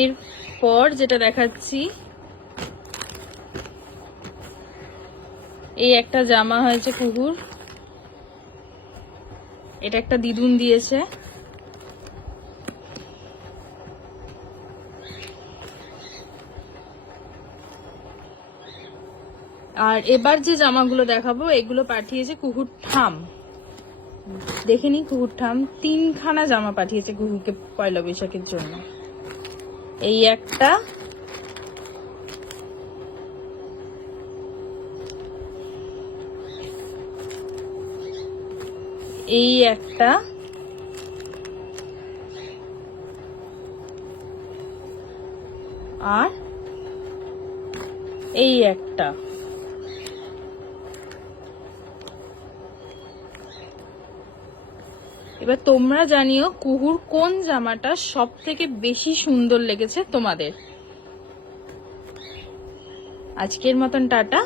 এরপর যেটা দেখাচ্ছি, এই একটা জামা হয়েছে কুকুর, এটা একটা দিদুন দিয়েছে। আর এবার যে জামাগুলো দেখাবো এগুলো পাঠিয়েছে কুকুর ঠাম। দেখে নি কুকুর ঠাম 3খানা জামা পাঠিয়েছে কুকুরকে পয়লা বৈশাখের জন্য। এই একটা, এই একটা, আর এই একটা। এবার তোমরা জানিও কুকুর কোন জামাটা সব থেকে বেশি সুন্দর লেগেছে তোমাদের। আজকের মতন টাটা।